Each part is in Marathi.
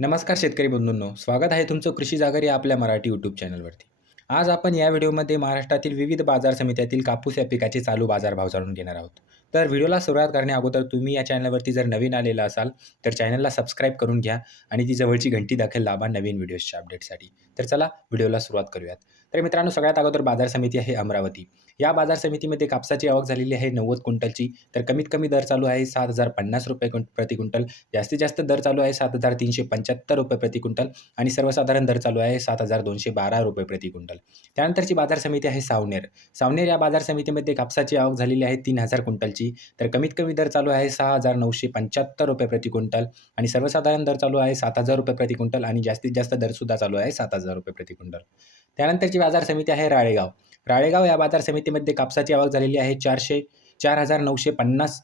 नमस्कार शेतकरी बंधूंनो स्वागत आहे तुमचं कृषी जागर या आपल्या मराठी यूट्यूब चॅनलवरती आज आपण या व्हिडिओमध्ये महाराष्ट्रातील विविध बाजार समित्यातील कापूस या पिकाचे चालू बाजारभाव जाणून घेणार आहोत. तर व्हिडिओला सुरुवात करण्याअगोदर तुम्ही या चॅनलवरती जर नवीन आलेला असाल तर चॅनलला सबस्क्राईब करून घ्या आणि ती जवळची घंटी दाखल लाभा नवीन व्हिडिओजच्या अपडेटसाठी. तर चला व्हिडिओला सुरुवात करूयात. तर मित्रांनो सगळ्यात अगोदर बाजार समिती आहे अमरावती. या बाजार समितीमध्ये कापसाची आवक झालेली आहे नव्वद क्विंटलची. तर कमीत कमी दर चालू आहे सात हजार पन्नास रुपये प्रति क्विंटल. जास्तीत जास्त दर चालू आहे सात हजार तीनशे पंच्याहत्तर रुपये प्रति क्विंटल. आणि सर्वसाधारण दर चालू आहे सात हजार दोनशे बारा रुपये प्रति क्विंटल. त्यानंतरची बाजार समिती आहे सावनेर. सावनेर या बाजार समितीमध्ये कापसाची आवक झालेली आहे तीन हजार क्विंटलची. तर कमीत कमी दर चालू आहे सहा हजार नऊशे पंच्याहत्तर रुपये प्रति क्विंटल आणि सर्वसाधारण दर चालू आहे सात हजार रुपये प्रति क्विंटल आणि जास्तीत जास्त दरसुद्धा चालू आहे सात हजार रुपये प्रति क्विंटल. त्यानंतरची बाजार समिती आहे राळेगाव. राळेगाव या बाजार समितीमध्ये कापसाची आवक झालेली आहे चारशे चार हजार नऊशे पन्नास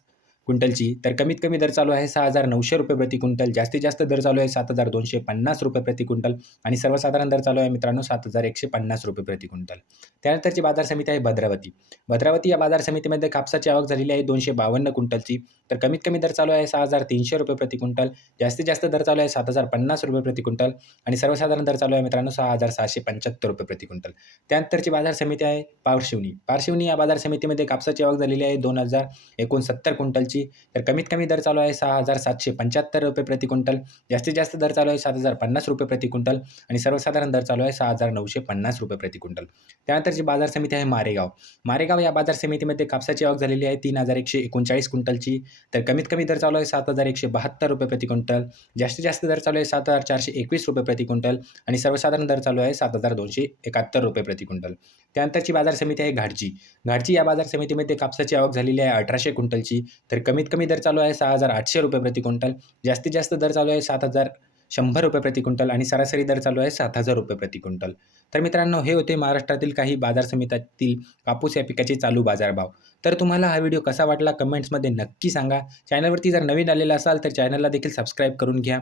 क्विंटलची तर कमीत कमी दर चालू आहे सहा हजार नऊशे रुपये प्रति क्विंटल जास्तीत जास्त दर चालू आहे सात हजार दोनशे पन्नास रुपये प्रति क्विंटल आणि सर्वसाधारण दर चालू आहे मित्रांनो सात हजार एकशे पन्नास रुपये प्रति क्विंटल त्यानंतरची बाजार समिती आहे भद्रावती. भद्रावती या बाजार समितीमध्ये कापसाची आवक झालेली आहे दोनशे बावन्न क्विंटलची तर कमीत कमी दर चालू आहे सहा हजार तीनशे रुपये प्रति क्विंटल जास्तीत जास्त दर चालू आहे सात हजार पन्नास रुपये प्रति क्विंटल आणि सर्वसाधारण दर चालू आहे मित्रांनो सहा हजार सहाशे पंच्याहत्तर रुपये प्रति क्विंटल त्यानंतरची बाजार समिती आहे पारशिवनी. पारशिवनी या बाजार समितीमध्ये कापसाची आवक झालेली आहे दोन हजार एकोणसत्तर क्विंटलची तर कमीत कमी दर चालू आहे सहा हजार सातशे पंच्याहत्तर रुपये प्रति क्विंटल. जास्तीत जास्त दर चालू आहे सात हजार पन्नास रुपये प्रति क्विंटल. आणि सर्वसाधारण दर चालू आहे सहा हजार नऊशे पन्नास रुपये प्रति क्विंटल. त्यानंतरची बाजार समिती आहे मारेगाव. मारेगाव या बाजार समितीमध्ये कापसाची आवक झालेली आहे तीन हजार एकशे एकोणचाळीस क्विंटलची. तर कमीत कमी दर चालू आहे सात हजार एकशे बहात्तर रुपये प्रति क्विंटल. जास्तीत जास्त दर चालू आहे सात हजार चारशे एकवीस रुपये प्रति क्विंटल. आणि सर्वसाधारण दर चालू आहे सात हजार दोनशे एकाहत्तर रुपये प्रति क्विंटल. त्यानंतरची बाजार समिती आहे घाटची घाटची या बाजार समितीमध्ये कापसाची आवक झालेली आहे अठराशे क्विंटलची. तर कमीत कमी दर चालू आहे सहा हजार आठशे रुपये प्रति क्विंटल. जास्तीत जास्त दर चालू आहे सात हजार शंभर रुपये प्रति क्विंटल आणि सरासरी दर चालू आहे सात हजार रुपये प्रति क्विंटल. तर मित्रांनो हे होते महाराष्ट्रातील काही बाजार समित्यातील कापूस या पिकाचे चालू बाजारभाव. तर तुम्हाला हा व्हिडिओ कसा वाटला कमेंट्समध्ये नक्की सांगा. चॅनलवरती जर नवीन आलेला असाल तर चॅनलला देखील सबस्क्राईब करून घ्या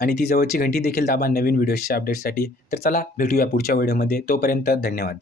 आणि ती जवळची घंटी देखील दाबा नवीन व्हिडिओच्या अपडेटसाठी तर चला भेटूया पुढच्या व्हिडिओमध्ये. तोपर्यंत धन्यवाद.